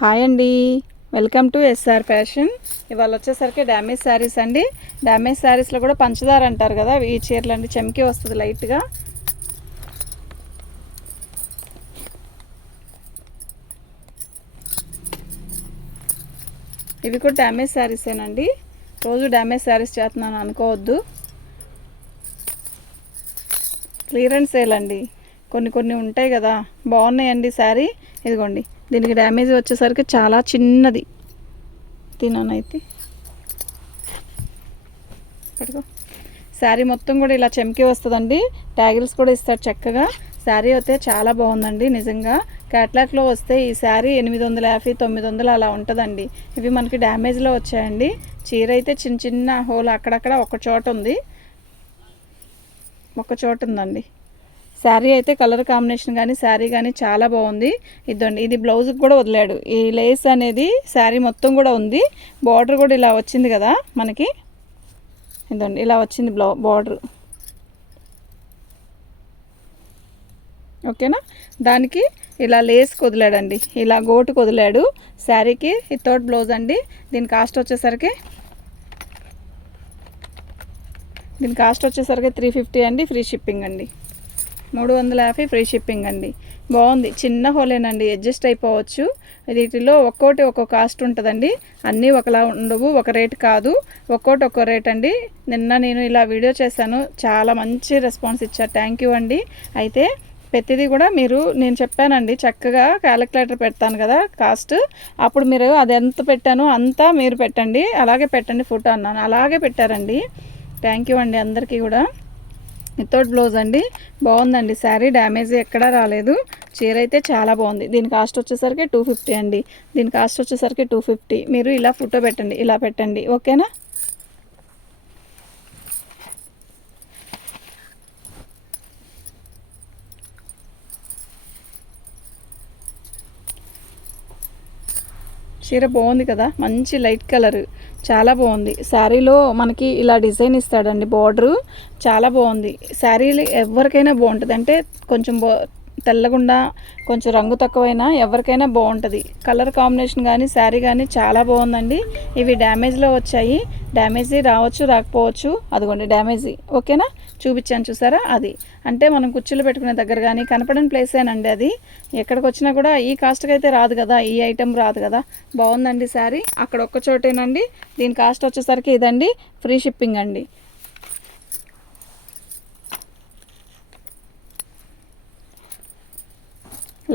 Hi అండి, welcome to SR fashion. ఇవాళ వచ్చేసరికి డ్యామేజ్ శారీస్ అండి. డ్యామేజ్ శారీస్లో కూడా పంచదార అంటారు కదా, ఈ చీరలు అండి. చెమ్కి వస్తుంది లైట్గా. ఇవి కూడా డ్యామేజ్ శారీసేనండి. రోజు డ్యామేజ్ శారీస్ చేస్తున్నాను అనుకోవద్దు. క్లియరెన్స్ సేల్ అండి. కొన్ని ఉంటాయి కదా, బాగున్నాయండి శారీ. ఇదిగోండి, దీనికి డ్యామేజ్ వచ్చేసరికి చాలా చిన్నది. తిననైతే పట్టుకో. శారీ మొత్తం కూడా ఇలా చెమ్కి వస్తుందండి. ట్యాగిల్స్ కూడా ఇస్తాడు చక్కగా. శారీ అయితే చాలా బాగుందండి నిజంగా. క్యాట్లాగ్లో వస్తే ఈ శారీ 850 900 అలా ఉంటుందండి. ఇవి మనకి డ్యామేజ్లో వచ్చాయండి. చీర అయితే చిన్న చిన్న హోల్ అక్కడక్కడ ఒక చోట ఉందండి. శారీ అయితే కలర్ కాంబినేషన్ కానీ శారీ కానీ చాలా బాగుంది. ఇదండి, ఇది బ్లౌజ్కి కూడా వదిలాడు. ఈ లేస్ అనేది శారీ మొత్తం కూడా ఉంది. బార్డర్ కూడా ఇలా వచ్చింది కదా మనకి. ఇదండి, ఇలా వచ్చింది బార్డర్. ఓకేనా. దానికి ఇలా లేస్ వదిలాడండి, ఇలా గోటు వదిలాడు శారీకి. వితౌట్ బ్లౌజ్ అండి. దీని కాస్ట్ వచ్చేసరికి 350 అండి. ఫ్రీ షిప్పింగ్ అండి. 350 ఫ్రీ షిప్పింగ్ అండి. బాగుంది, చిన్న హోలేనండి, అడ్జస్ట్ అయిపోవచ్చు. వీటిలో ఒక్కోటి ఒక్కో కాస్ట్ ఉంటుందండి. అన్నీ ఒకలా ఉండవు, ఒక రేట్ కాదు, ఒక్కోటి ఒక్కో రేట్ అండి. నిన్న నేను ఇలా వీడియో చేశాను, చాలా మంచి రెస్పాన్స్ ఇచ్చారు. థ్యాంక్ యూ అండి. అయితే ప్రతిదీ కూడా నేను చెప్పానండి, చక్కగా క్యాలిక్యులేటర్ పెడతాను కదా కాస్ట్. అప్పుడు మీరు అది ఎంత పెట్టానో అంతా మీరు పెట్టండి, అలాగే పెట్టండి ఫోటో అన్నాను, అలాగే పెట్టారండి. థ్యాంక్ యూ అండి అందరికీ కూడా. వితౌట్ బ్లౌజ్ అండి. బాగుందండి శారీ, డ్యామేజ్ ఎక్కడా రాలేదు. చీర అయితే చాలా బాగుంది. దీని కాస్ట్ వచ్చేసరికి 250 అండి. దీని కాస్ట్ వచ్చేసరికి 250. మీరు ఇలా ఫోటో పెట్టండి, ఇలా పెట్టండి. ఓకేనా. చీర బాగుంది కదా, మంచి లైట్ కలర్, చాలా బాగుంది. శారీలో మనకి ఇలా డిజైన్ ఇస్తాడండి, బార్డరు చాలా బాగుంది. శారీలు ఎవరికైనా బాగుంటుంది. అంటే కొంచెం తెల్లగుండా కొంచెం రంగు తక్కువైనా ఎవరికైనా బాగుంటుంది. కలర్ కాంబినేషన్ కానీ శారీ కానీ చాలా బాగుందండి. ఇవి డ్యామేజ్లో వచ్చాయి. డ్యామేజీ రావచ్చు, రాకపోవచ్చు. అదిగోండి డ్యామేజీ. ఓకేనా, చూపించాను చూసారా. అది అంటే మనం కుర్చీలు పెట్టుకునే దగ్గర కానీ కనపడని ప్లేసేనండి. అది ఎక్కడికి వచ్చినా కూడా ఈ కాస్ట్కి అయితే రాదు కదా, ఈ ఐటెం రాదు కదా. బాగుందండి శారీ. అక్కడ ఒక్క చోటేనండి. దీని కాస్ట్ వచ్చేసరికి ఇదండి, ఫ్రీ షిప్పింగ్ అండి.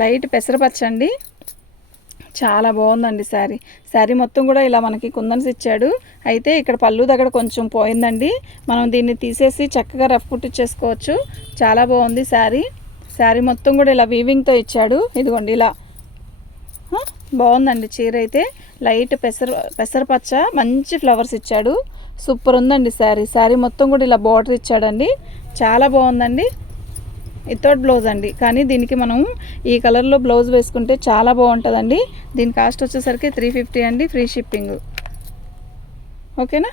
లైట్ పెసరపచ్చ అండి, చాలా బాగుందండి శారీ. శారీ మొత్తం కూడా ఇలా మనకి కుందన్స్ ఇచ్చాడు. అయితే ఇక్కడ పళ్ళు దగ్గర కొంచెం పోయిందండి. మనం దీన్ని తీసేసి చక్కగా రఫ్ కుట్టించేసుకోవచ్చు. చాలా బాగుంది శారీ. శారీ మొత్తం కూడా ఇలా వీవింగ్తో ఇచ్చాడు. ఇదిగోండి ఇలా బాగుందండి చీర అయితే. లైట్ పెసరపచ్చ మంచి ఫ్లవర్స్ ఇచ్చాడు. సూపర్ ఉందండి శారీ. శారీ మొత్తం కూడా ఇలా బార్డర్ ఇచ్చాడండి, చాలా బాగుందండి. వితౌట్ బ్లౌజ్ అండి. కానీ దీనికి మనం ఈ కలర్లో బ్లౌజ్ వేసుకుంటే చాలా బాగుంటుందండి. దీని కాస్ట్ వచ్చేసరికి 350 అండి. Free shipping. ఓకేనా.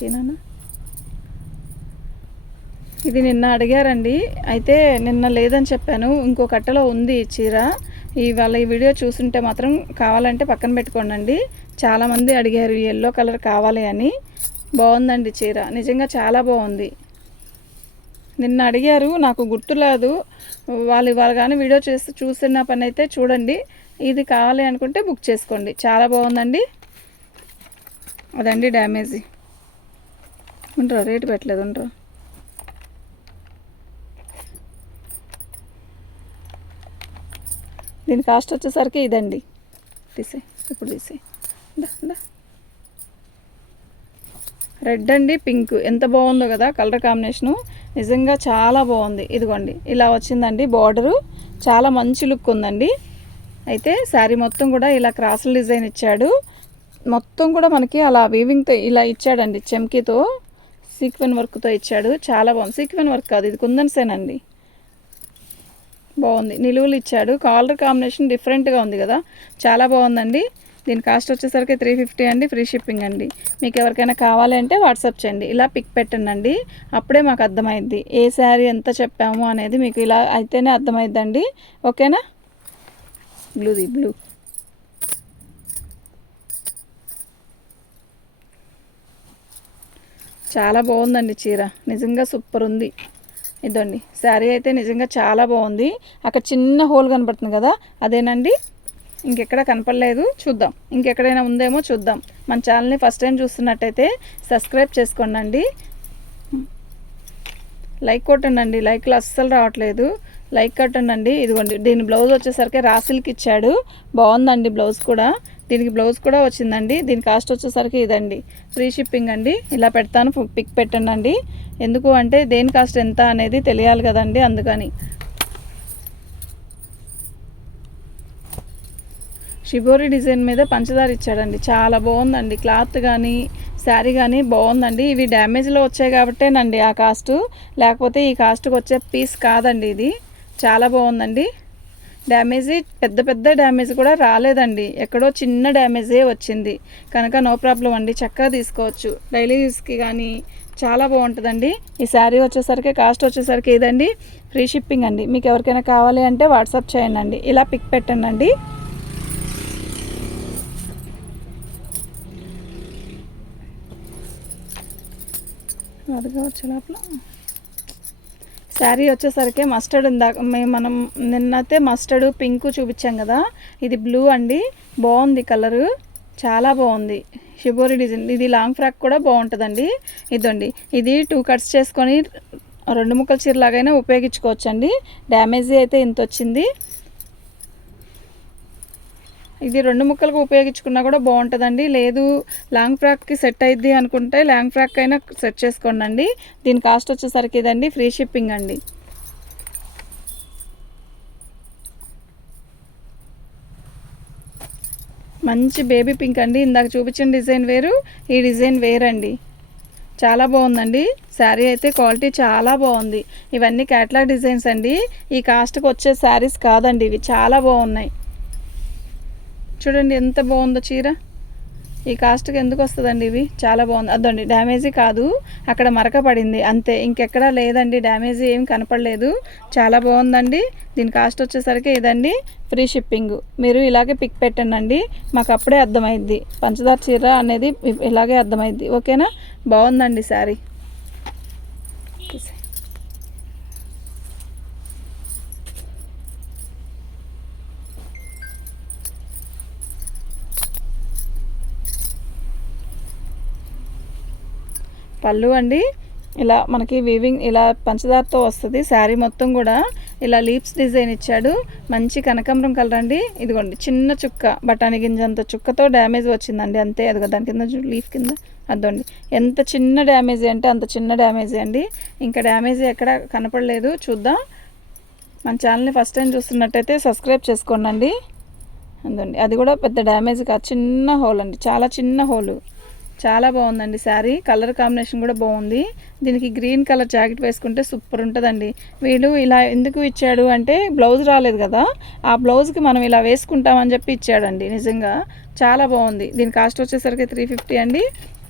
తినానా. ఇది నిన్న అడిగారండి. అయితే నిన్న లేదని చెప్పాను. ఇంకో కట్టలో ఉంది చీర. ఇవాళ ఈ వీడియో చూస్తుంటే మాత్రం కావాలంటే పక్కన పెట్టుకోండి. చాలామంది అడిగారు ఎల్లో కలర్ కావాలి అని. బాగుందండి చీర, నిజంగా చాలా బాగుంది. నిన్న అడిగారు, నాకు గుర్తులేదు. వాళ్ళు కానీ వీడియో చూసిన పని అయితే చూడండి. ఇది కావాలి అనుకుంటే బుక్ చేసుకోండి. చాలా బాగుందండి. అదండి డ్యామేజీ. ఉండరా, రేటు పెట్టలేదు, ఉండరా. దీని కాస్ట్ వచ్చేసరికి ఇదండి. ఇప్పుడు తీసే. రెడ్ అండి, పింక్ ఎంత బాగుందో కదా కలర్ కాంబినేషను. నిజంగా చాలా బాగుంది. ఇదిగోండి ఇలా వచ్చిందండి బార్డరు, చాలా మంచి లుక్ ఉందండి. అయితే శారీ మొత్తం కూడా ఇలా క్రాసుల డిజైన్ ఇచ్చాడు. మొత్తం కూడా మనకి అలా వీవింగ్తో ఇలా ఇచ్చాడండి, చెమ్కీతో సీక్వెన్ వర్క్తో ఇచ్చాడు. చాలా బాగుంది. సీక్వెన్ వర్క్ కాదు, ఇది కుందన్సేనండి. బాగుంది, నిలువులు ఇచ్చాడు. కలర్ కాంబినేషన్ డిఫరెంట్గా ఉంది కదా, చాలా బాగుందండి. దీని కాస్ట్ వచ్చేసరికి 350 అండి. ఫ్రీ షిప్పింగ్ అండి. మీకు ఎవరికైనా కావాలంటే వాట్సాప్ చేయండి, ఇలా పిక్ పెట్టండి. అప్పుడే మాకు అర్థమైద్ది ఏ శారీ ఎంత చెప్పాము అనేది. మీకు ఇలా అయితేనే అర్థమైద్దండి. ఓకేనా. బ్లూ చాలా బాగుందండి చీర, నిజంగా సూపర్ ఉంది. ఇదండి శారీ అయితే నిజంగా చాలా బాగుంది. అక్కడ చిన్న హోల్ కనపడుతుంది కదా, అదేనండి. ఇంకెక్కడ కనపడలేదు, చూద్దాం ఇంకెక్కడైనా ఉందేమో చూద్దాం. మన ఛానల్ని ఫస్ట్ టైం చూస్తున్నట్టయితే సబ్స్క్రైబ్ చేసుకోండి, లైక్ కొట్టండి. లైక్లు అస్సలు రావట్లేదు, లైక్ కొట్టండి. ఇదిగోండి దీని బ్లౌజ్ వచ్చేసరికి రాసిల్కి ఇచ్చాడు, బాగుందండి బ్లౌజ్ కూడా. దీనికి బ్లౌజ్ కూడా వచ్చిందండి. దీని కాస్ట్ వచ్చేసరికి ఇదండి, ఫ్రీ షిప్పింగ్ అండి. ఇలా పెడతాను, పిక్ పెట్టండి. ఎందుకు అంటే దేని కాస్ట్ ఎంత అనేది తెలియాలి కదండి, అందుకని. షిబోరి డిజైన్ మీద పంచదార ఇచ్చాడండి, చాలా బాగుందండి. క్లాత్ కానీ శారీ కానీ బాగుందండి. ఇవి డ్యామేజ్లో వచ్చాయి కాబట్టేనండి ఆ కాస్టు, లేకపోతే ఈ కాస్ట్కి వచ్చే పీస్ కాదండి ఇది. చాలా బాగుందండి. డ్యామేజీ పెద్ద డ్యామేజ్ కూడా రాలేదండి, ఎక్కడో చిన్న డ్యామేజే వచ్చింది కనుక నో ప్రాబ్లం అండి, చక్కగా తీసుకోవచ్చు డైలీ యూస్కి కానీ. చాలా బాగుంటుందండి. ఈ శారీ వచ్చేసరికి కాస్ట్ వచ్చేసరికి ఇదండి, ఫ్రీ షిప్పింగ్ అండి. మీకు ఎవరికైనా కావాలి అంటే వాట్సాప్ చేయండి, ఇలా పిక్ పెట్టండి. అదిగా వచ్చే లోపల శారీ వచ్చేసరికి మస్టర్డ్ ఇందాక మనం నిన్నైతే మస్టర్డ్ పింక్ చూపించాం కదా, ఇది బ్లూ అండి. బాగుంది కలరు, చాలా బాగుంది. షిబోరి డిజైన్, ఇది లాంగ్ ఫ్రాక్ కూడా బాగుంటుందండి. ఇదండి, ఇది 2 కట్స్ చేసుకొని 2 ముక్కల చీరలాగైనా ఉపయోగించుకోవచ్చండి. డ్యామేజీ అయితే ఇంత వచ్చింది. ఇది 2 ముక్కలకు ఉపయోగించుకున్నా కూడా బాగుంటుందండి. లేదు లాంగ్ ఫ్రాక్కి సెట్ అయ్యిద్ది అనుకుంటే లాంగ్ ఫ్రాక్ అయినా సెట్ చేసుకోండి. దీని కాస్ట్ వచ్చేసరికి ఇదండి, ఫ్రీ షిప్పింగ్ అండి. మంచి బేబీ పింక్ అండి. ఇందాక చూపించిన డిజైన్ వేరు, ఈ డిజైన్ వేరండి. చాలా బాగుందండి శారీ అయితే, క్వాలిటీ చాలా బాగుంది. ఇవన్నీ క్యాటలాగ్ డిజైన్స్ అండి, ఈ కాస్ట్కి వచ్చే శారీస్ కాదండి ఇవి. చాలా బాగున్నాయి చూడండి, ఎంత బాగుందో చీర. ఈ కాస్ట్కి ఎందుకు వస్తుందండి ఇవి, చాలా బాగుంది. అదండి డ్యామేజీ కాదు, అక్కడ మరక పడింది అంతే, ఇంకెక్కడా లేదండి, డ్యామేజీ ఏం కనపడలేదు. చాలా బాగుందండి. దీని కాస్ట్ వచ్చేసరికి ఇదండి, ఫ్రీ షిప్పింగ్. మీరు ఇలాగే పిక్ పెట్టండి, మాకు అప్పుడే అర్థమైద్ది పంచదార చీర అనేది, ఇలాగే అర్థమైద్ది. ఓకేనా, బాగుందండి శారీ. పళ్ళు అండి, ఇలా మనకి వీవింగ్ ఇలా పంచదారతో వస్తుంది. శారీ మొత్తం కూడా ఇలా లీప్స్ డిజైన్ ఇచ్చాడు, మంచి కనకాంబరం కలర్ అండి. ఇదిగోండి చిన్న చుక్క, బఠానీ గింజంత చుక్కతో డ్యామేజ్ వచ్చిందండి అంతే. అదిగో దాని కింద లీఫ్ కింద అదండి, ఎంత చిన్న డ్యామేజీ అంటే అంత చిన్న డ్యామేజీ అండి, ఇంకా డ్యామేజీ ఎక్కడ కనపడలేదు. చూద్దాం, మన ఛానల్ని ఫస్ట్ టైం చూస్తున్నట్టయితే సబ్స్క్రైబ్ చేసుకోండి. అదండి, అది కూడా పెద్ద డ్యామేజ్ కాదు, చిన్న హోల్ అండి, చాలా చిన్న హోలు. చాలా బాగుందండి శారీ, కలర్ కాంబినేషన్ కూడా బాగుంది. దీనికి గ్రీన్ కలర్ జాకెట్ వేసుకుంటే సూపర్ ఉంటుందండి. వీళ్ళు ఇలా ఎందుకు ఇచ్చాడు అంటే బ్లౌజ్ రాలేదు కదా, ఆ బ్లౌజ్కి మనం ఇలా వేసుకుంటామని చెప్పి ఇచ్చాడండి. నిజంగా చాలా బాగుంది. దీని కాస్ట్ వచ్చేసరికి 350 అండి,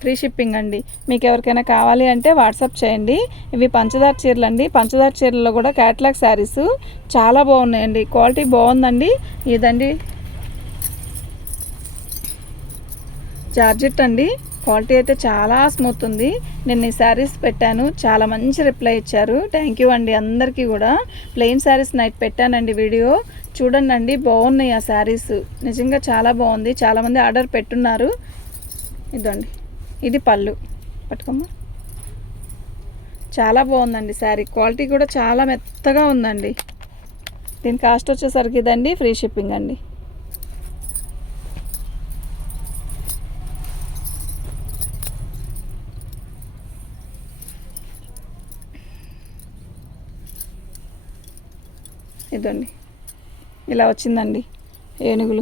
ఫ్రీ షిప్పింగ్ అండి. మీకు ఎవరికైనా కావాలి అంటే వాట్సాప్ చేయండి. ఇవి పంచదార చీరలు అండి, పంచదార చీరల్లో కూడా క్యాటలాగ్ శారీస్ చాలా బాగున్నాయండి, క్వాలిటీ బాగుందండి. ఇదండి జార్జెట్ అండి, క్వాలిటీ అయితే చాలా స్మూత్ ఉంది. నేను ఈ శారీస్ పెట్టాను, చాలా మంచి రిప్లై ఇచ్చారు, థ్యాంక్ యూ అండి అందరికీ కూడా. ప్లెయిన్ శారీస్ నైట్ పెట్టానండి వీడియో, చూడండి బాగున్నాయి ఆ శారీస్, నిజంగా చాలా బాగుంది. చాలామంది ఆర్డర్ పెట్టున్నారు. ఇదండి, ఇది పళ్ళు, పట్టుకోమ్మా. చాలా బాగుందండి శారీ, క్వాలిటీ కూడా చాలా మెత్తగా ఉందండి. దీని కాస్ట్ వచ్చేసరికి ఇదండి, ఫ్రీ షిప్పింగ్ అండి. ఇదండి, ఇలా వచ్చిందండి ఏనుగులు.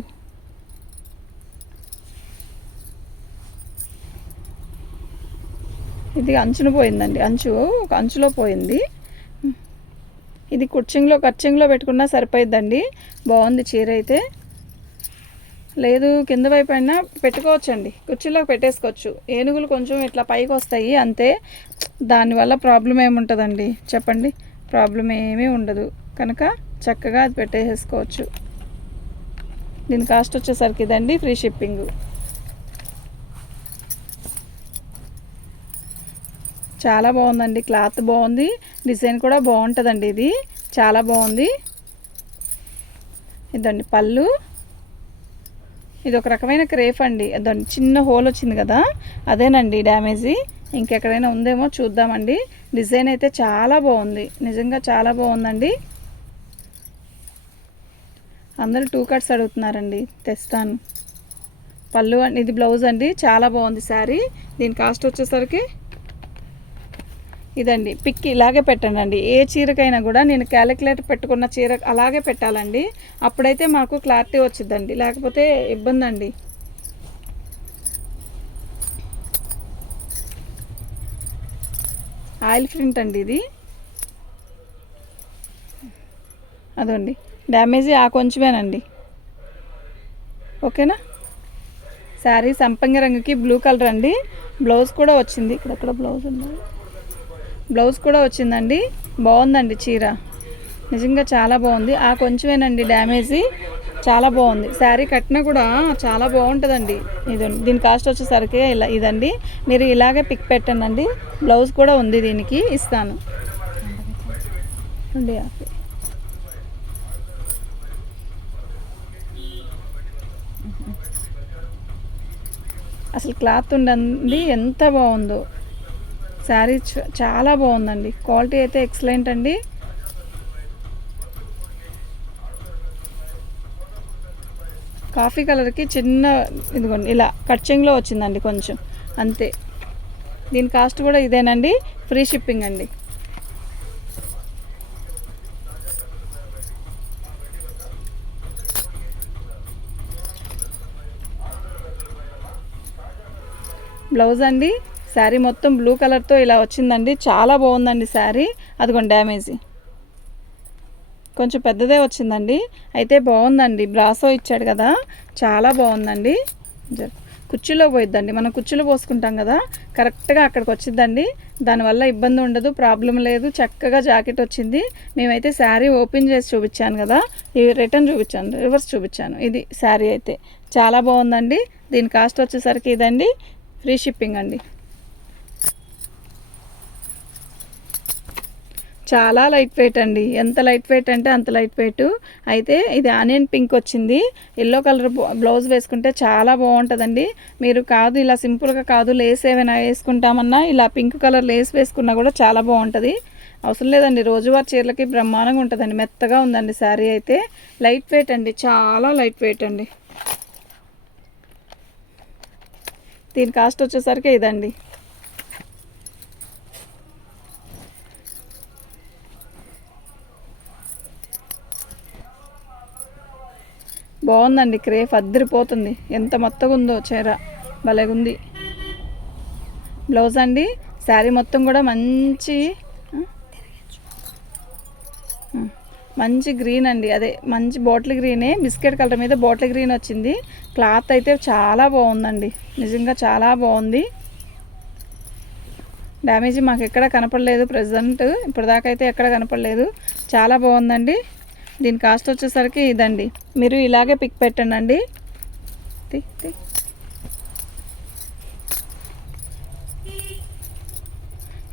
ఇది అంచున పోయిందండి, అంచులో పోయింది. ఇది ఖర్చింగ్లో పెట్టుకున్నా సరిపోయిద్దండి. బాగుంది చీర అయితే. లేదు కింద వైపు అయినా పెట్టుకోవచ్చండి, కుర్చీలోకి పెట్టేసుకోవచ్చు. ఏనుగులు కొంచెం ఇట్లా పైకి వస్తాయి అంతే, దానివల్ల ప్రాబ్లం ఏముంటుందండి చెప్పండి, ప్రాబ్లం ఏమీ ఉండదు కనుక చక్కగా అది పెట్టేసుకోవచ్చు. దీని కాస్ట్ వచ్చేసరికి ఇదండి, ఫ్రీ షిప్పింగ్. చాలా బాగుందండి, క్లాత్ బాగుంది, డిజైన్ కూడా బాగుంటుందండి. ఇది చాలా బాగుంది. ఇదండి పళ్ళు. ఇది ఒక రకమైన క్రేఫ్ అండి. అదండి చిన్న హోల్ వచ్చింది కదా, అదేనండి డ్యామేజీ. ఇంకెక్కడైనా ఉందేమో చూద్దామండి. డిజైన్ అయితే చాలా బాగుంది, నిజంగా చాలా బాగుందండి. అందరూ 2 కట్స్ అడుగుతున్నారండి, తెస్తాను. పళ్ళు అండి, ఇది బ్లౌజ్ అండి. చాలా బాగుంది శారీ. దీని కాస్ట్ వచ్చేసరికి ఇదండి. పిక్ ఇలాగే పెట్టండి అండి. ఏ చీరకైనా కూడా నేను క్యాలిక్యులేటర్ పెట్టుకున్న చీర అలాగే పెట్టాలండి, అప్పుడైతే మాకు క్లారిటీ వచ్చిందండి, లేకపోతే ఇబ్బంది అండి. ఆయిల్ ప్రింట్ అండి ఇది. అదండి డ్యామేజీ ఆ కొంచెమేనండి. ఓకేనా. శారీ సంపంగి రంగుకి బ్లూ కలర్ అండి. బ్లౌజ్ కూడా వచ్చింది, ఇక్కడక్కడ బ్లౌజ్ ఉంది, బ్లౌజ్ కూడా వచ్చిందండి. బాగుందండి చీర, నిజంగా చాలా బాగుంది. ఆ కొంచెమేనండి డ్యామేజీ, చాలా బాగుంది. శారీ కట్టినా కూడా చాలా బాగుంటుందండి. ఇదండి దీని కాస్ట్ వచ్చేసరికి ఇదండి. మీరు ఇలాగే పిక్ పెట్టండి. బ్లౌజ్ కూడా ఉంది, దీనికి ఇస్తాను. అసలు క్లాత్ ఉండండి, ఎంత బాగుందో శారీ. చాలా బాగుందండి, క్వాలిటీ అయితే ఎక్సలెంట్ అండి. కాఫీ కలర్కి చిన్న ఇదిగోండి ఇలా కట్చింగ్లో వచ్చిందండి కొంచెం, అంతే. దీని కాస్ట్ కూడా ఇదేనండి, ఫ్రీ షిప్పింగ్ అండి. బ్లౌజ్ అండి. శారీ మొత్తం బ్లూ కలర్తో ఇలా వచ్చిందండి, చాలా బాగుందండి శారీ. అదిగోండి డ్యామేజీ కొంచెం పెద్దదే వచ్చిందండి, అయితే బాగుందండి. బ్రాసో ఇచ్చాడు కదా, చాలా బాగుందండి. కుర్చీలో పోయిద్దండి, మనం కుర్చీలో పోసుకుంటాం కదా, కరెక్ట్గా అక్కడికి వచ్చిద్దండి. దానివల్ల ఇబ్బంది ఉండదు, ప్రాబ్లం లేదు. చక్కగా జాకెట్ వచ్చింది. మేమైతే శారీ ఓపెన్ చేసి చూపించాను కదా, ఇవి రిటర్న్ చూపించాను, రివర్స్ చూపించాను. ఇది శారీ అయితే చాలా బాగుందండి. దీని కాస్ట్ వచ్చేసరికి ఇదండి, ఫ్రీ షిప్పింగ్ అండి. చాలా లైట్ వెయిట్ అండి, ఎంత లైట్ వెయిట్ అంటే అంత లైట్ వెయిట్. అయితే ఇది ఆనియన్ పింక్ వచ్చింది, ఎల్లో కలర్ బ్లౌజ్ వేసుకుంటే చాలా బాగుంటుందండి. మీరు కాదు ఇలా సింపుల్గా కాదు, లేస్ ఏమైనా వేసుకుంటామన్నా ఇలా పింక్ కలర్ లేస్ వేసుకున్నా కూడా చాలా బాగుంటుంది. అవసరం లేదండి, రోజువారీ చీరలకి బ్రహ్మాండంగా ఉంటుందండి. మెత్తగా ఉందండి శారీ అయితే, లైట్ వెయిట్ అండి, చాలా లైట్ వెయిట్ అండి. దీని కాస్ట్ వచ్చేసరికి ఇదండి. బాగుందండి, క్రేఫ్ అద్దరిపోతుంది. ఎంత మొత్తగా ఉందో చీర, భలేగుంది. బ్లౌజ్ అండి. శారీ మొత్తం కూడా మంచి గ్రీన్ అండి, అదే మంచి బాటిల్ గ్రీనే, బిస్కెట్ కలర్ మీద బాటిల్ గ్రీన్ వచ్చింది. క్లాత్ అయితే చాలా బాగుందండి, నిజంగా చాలా బాగుంది. డ్యామేజీ మాకు ఎక్కడ కనపడలేదు ప్రజెంట్, ఇప్పటిదాకా అయితే ఎక్కడ కనపడలేదు. చాలా బాగుందండి. దీని కాస్ట్ వచ్చేసరికి ఇదండి. మీరు ఇలాగే పిక్ పెట్టండి.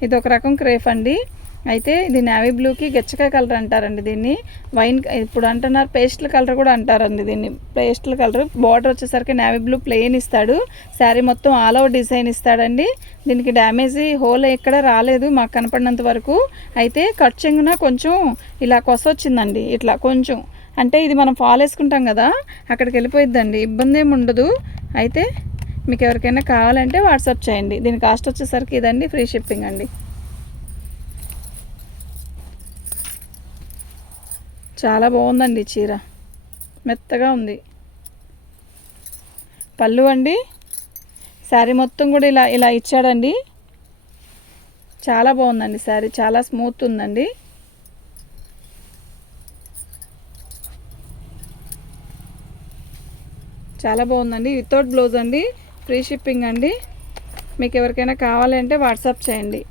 ఇది ఒక రకం క్రేఫ్ అండి. అయితే ఇది నేవీ బ్లూకి గెచ్చకాయ కలర్ అంటారండి దీన్ని. వైన్ ఇప్పుడు అంటున్నారు పేస్టల్ కలర్ కూడా అంటారండి దీన్ని, పేస్టల్ కలర్. బార్డర్ వచ్చేసరికి నేవీ బ్లూ ప్లెయిన్ ఇస్తాడు. శారీ మొత్తం ఆల్ ఓవర్ డిజైన్ ఇస్తాడండి. దీనికి డ్యామేజీ హోల్ ఎక్కడ రాలేదు మాకు కనపడినంత వరకు. అయితే కట్ చెంగున కొంచెం ఇలా కొస వచ్చిందండి, ఇట్లా కొంచెం. అంటే ఇది మనం ఫాల్ వేసుకుంటాం కదా, అక్కడికి వెళ్ళిపోయిద్దండి, ఇబ్బంది ఏమి ఉండదు. అయితే మీకు ఎవరికైనా కావాలంటే వాట్సాప్ చేయండి. దీని కాస్ట్ వచ్చేసరికి ఇదండి, ఫ్రీ షిప్పింగ్ అండి. చాలా బాగుందండి చీర, మెత్తగా ఉంది. పళ్ళు అండి. శారీ మొత్తం కూడా ఇలా ఇలా ఇచ్చాడండి, చాలా బాగుందండి శారీ, చాలా స్మూత్ ఉందండి. చాలా బాగుందండి. వితౌట్ బ్లౌజ్ అండి, ఫ్రీ షిప్పింగ్ అండి. మీకు ఎవరికైనా కావాలంటే వాట్సాప్ చేయండి,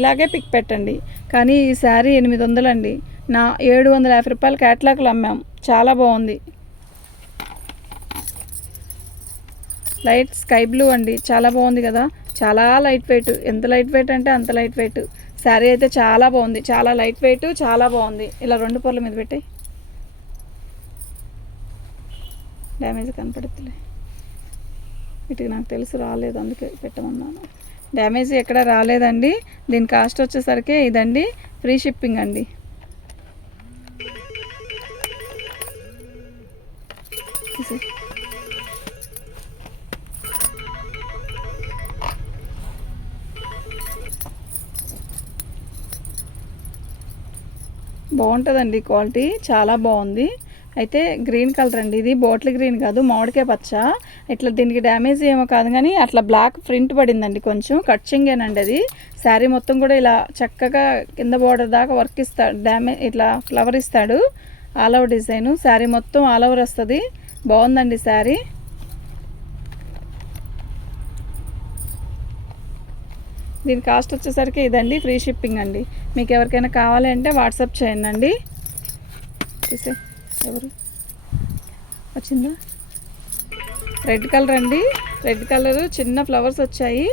ఇలాగే పిక్ పెట్టండి. కానీ ఈ శారీ 800 అండి, నా 750 రూపాయలు క్యాట్లాగ్లో అమ్మాం. చాలా బాగుంది. లైట్ స్కై బ్లూ అండి, చాలా బాగుంది కదా, చాలా లైట్ వెయిట్, ఎంత లైట్ వెయిట్ అంటే అంత లైట్ వెయిట్. శారీ అయితే చాలా బాగుంది, చాలా లైట్ వెయిట్, చాలా బాగుంది. ఇలా 2 పొరల మీద పెట్టాయి, డ్యామేజ్ కనపడుతులే, వీటికి నాకు తెలుసు రాలేదు అందుకే పెట్టమన్నాను. డ్యామేజ్ ఎక్కడ రాలేదండి. దీని కాస్ట్ వచ్చేసరికి ఇదండి, ఫ్రీ షిప్పింగ్ అండి. బాగుంటుందండి, క్వాలిటీ చాలా బాగుంది. అయితే గ్రీన్ కలర్ అండి, ఇది బాటిల్ గ్రీన్ కాదు, మామిడికాయ పచ్చ. ఇట్లా దీనికి డ్యామేజ్ ఏమో కాదు కానీ అట్లా బ్లాక్ ప్రింట్ పడిందండి, కొంచెం కట్చింగేనండి అది. శారీ మొత్తం కూడా ఇలా చక్కగా కింద బోర్డర్ దాకా వర్క్ ఇస్తాడు, డ్యామేజ్ ఇట్లా ఫ్లవర్ ఇస్తాడు, ఆల్ ఓవర్ డిజైను. శారీ మొత్తం ఆల్ ఓవర్ వస్తుంది, బాగుందండి శారీ. దీని కాస్ట్ వచ్చేసరికి ఇదండి, ఫ్రీ షిప్పింగ్ అండి. మీకు ఎవరికైనా కావాలి అంటే వాట్సాప్ చేయండి. తీసే ఎవరు వచ్చిందా? రెడ్ కలర్ అండి, రెడ్ కలరు చిన్న ఫ్లవర్స్ వచ్చాయి,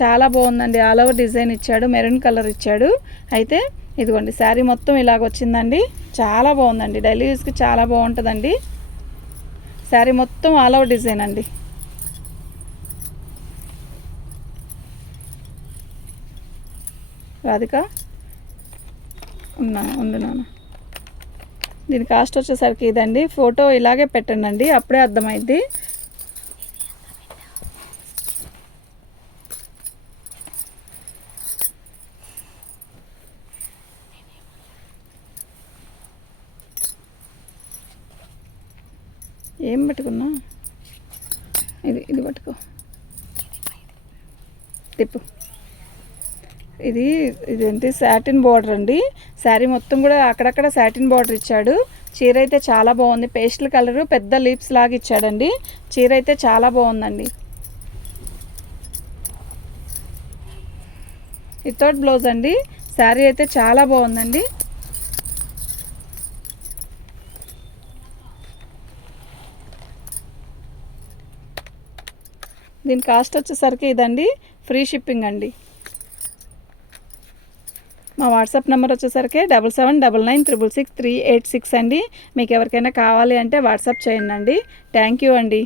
చాలా బాగుందండి. ఆల్ ఓవర్ డిజైన్ ఇచ్చాడు, మెరూన్ కలర్ ఇచ్చాడు. అయితే ఇదిగోండి శారీ మొత్తం ఇలాగ వచ్చిందండి, చాలా బాగుందండి, డైలీ యూస్కి చాలా బాగుంటుందండి. శారీ మొత్తం ఆల్ ఓవర్ డిజైన్ అండి. రాధిక ఉండు నాన్న. దీని కాస్ట్ వచ్చేసరికి ఇదండి, ఫోటో ఇలాగే పెట్టండి, అప్పుడే అర్థమైద్ది. ఏం పెట్టుకున్నా, ఇది పట్టుకో, తిప్పు. ఇదేంటి సాటిన్ బార్డర్ అండి, శారీ మొత్తం కూడా అక్కడక్కడ సాటిన్ బార్డర్ ఇచ్చాడు. చీర అయితే చాలా బాగుంది, పేస్టల్ కలరు, పెద్ద లీప్స్ లాగా ఇచ్చాడండి. చీర అయితే చాలా బాగుందండి. వితౌట్ బ్లౌజ్ అండి, శారీ అయితే చాలా బాగుందండి. దీని కాస్ట్ వచ్చేసరికి ఇదండి, ఫ్రీ షిప్పింగ్ అండి. మా వాట్సాప్ నెంబర్ వచ్చేసరికి 7799966386 అండి. మీకు ఎవరికైనా కావాలి అంటే వాట్సాప్ చేయండి. థ్యాంక్ యూ అండి.